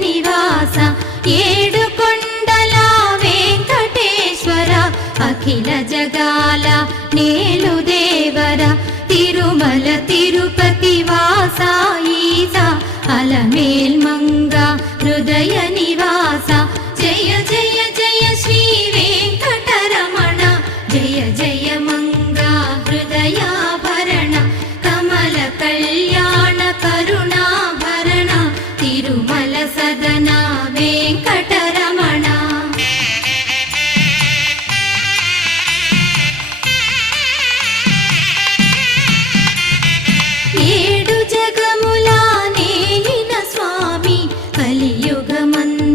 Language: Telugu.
నివాస ఏడు కొండల వెంకటేశ్వర అఖిల జగాల నేలు దేవర తిరుమల తిరుపతి వాస ఈస అలమేల్ మంగ హృదయ నివాస జయ జయ జయ శ్రీ వెంకటరమణ జయ జయ మంగ హృదయాభరణ కమల కళ్యాణ కరుణాభరణ తిరుమల సదన వెంకటరమణ ఏడు జగముల నేలిన స్వామి కలియుగమందు